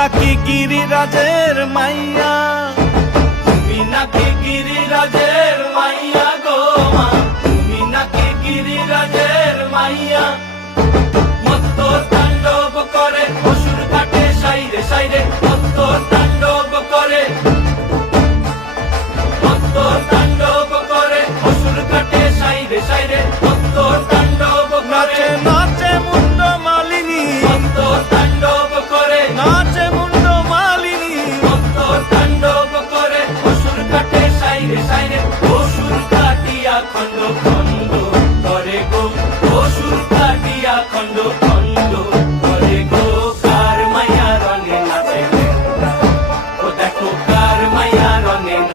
নাকি গিরিরাজের মাইয়া, তুমি নাকি গিরিরাজের মাইয়া গো মা, তুমি নাকি গিরিরাজের মাইয়া। মত্ত তাণ্ডব করে অসুর কাটে সাইরে সাইরে, মত্ত তাণ্ডব করে, মত্ত তাণ্ডব করে অসুর কাটে সাইরে সাইরে, মত্ত তাণ্ডব করে। নাচে নাচে মুন্ড মালিনী, মত্ত তাণ্ডব করে, নাচে মুন্ড মালিনী, মত্ত তাণ্ডব করে অসুর কাটে সাইরে সাইরে, অসুর কাটিয়া খণ্ড